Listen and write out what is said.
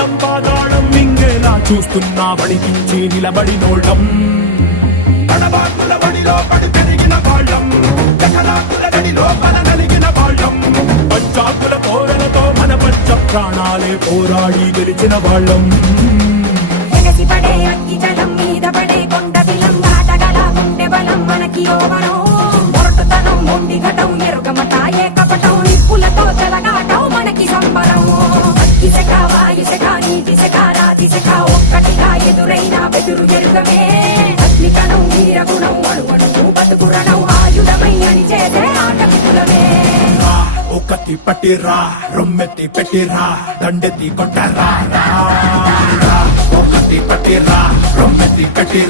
సంపాదాళం మింగేలా చూస్తున్నా వడికించి నిలబడినోళ్ళం కడబాకుల వడిలో పడి పెరిగిన వాళ్ళం ఎకరాకుల నడిలో పల నలిగిన వాళ్ళం పంచాకుల కోరలతో మన పంచ ప్రాణాలే పోరాడి గెలిచిన వాళ్ళం ఎగసిపడే అగ్గి జలం మీద పడే కొండ బిలం దాటగల గుండె బలం మనకి ఓవరం మొరటుతనం మొండి ఘటం ఎరుగమట ఏకపటం నిప్పులతో తెలగాటం మనకి సంబరం అగ్గిసెక వాయుసెక నీటిసెక రాతిసెక ఒక్కటిగా ఎదురైన బెదురు ఎరుగమే అగ్నికణం వీరగుణం అణువణువు బతుకురణం ఆయుధమై అని చేసే ఆట విపులమే ఒకటి పట్టిరా రొమ్మెత్తి పెట్టిరా దండెత్తి కొట్టరా ఒకటి పట్టిరా రొమ్మెత్తి కట్టిరా